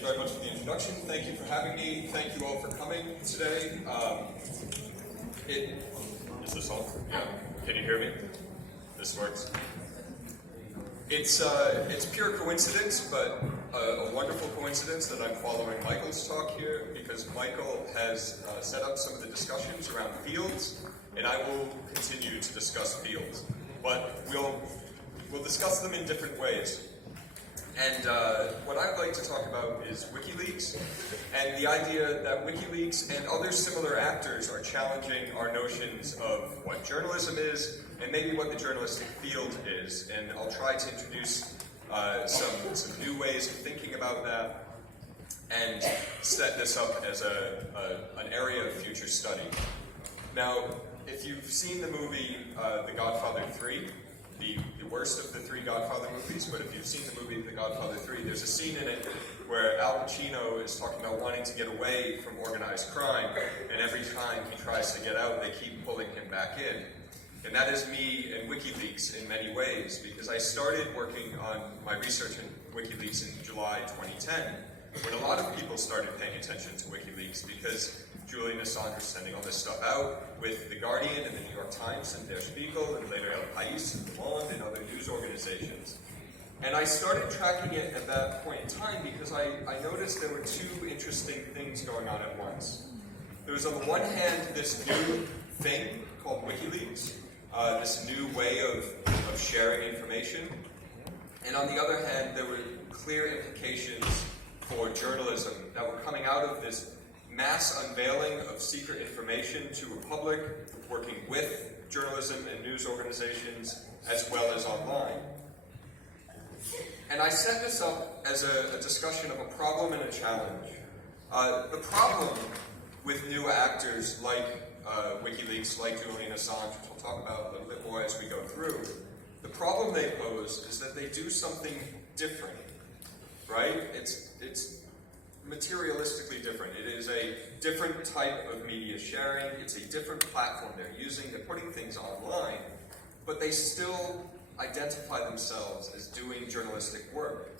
you very much for the introduction. Thank you for having me. Thank you all for coming today. Is this on? Yeah. Can you hear me? This works. It's pure coincidence, but a wonderful coincidence that I'm following Michael's talk here, because Michael has set up some of the discussions around fields, and I will continue to discuss fields. But we'll discuss them in different ways. And what I'd like to talk about is WikiLeaks, and the idea that WikiLeaks and other similar actors are challenging our notions of what journalism is, and maybe what the journalistic field is. And I'll try to introduce some new ways of thinking about that, and set this up as an area of future study. Now, if you've seen the movie The Godfather 3, the worst of the three Godfather movies, but if you've seen the movie The Godfather 3, there's a scene in it where Al Pacino is talking about wanting to get away from organized crime, and every time he tries to get out, they keep pulling him back in. And that is me and WikiLeaks in many ways, because I started working on my research in WikiLeaks in July 2010, when a lot of people started paying attention to WikiLeaks, because Julian Assange was sending all this stuff out with The Guardian and the New York Times and Der Spiegel, and later El País and Le Monde and other news organizations. And I started tracking it at that point in time because I noticed there were two interesting things going on at once. There was, on the one hand, this new thing called WikiLeaks, this new way of sharing information. And on the other hand, there were clear implications for journalism that were coming out of this mass unveiling of secret information to a public working with journalism and news organizations as well as online. And I set this up as a discussion of a problem and a challenge. The problem with new actors like WikiLeaks, like Julian Assange, which we'll talk about a little bit more as we go through, the problem they pose is that they do something different, right? It's materialistically different. It is a different type of media sharing. It's a different platform they're using. They're putting things online, but they still identify themselves as doing journalistic work.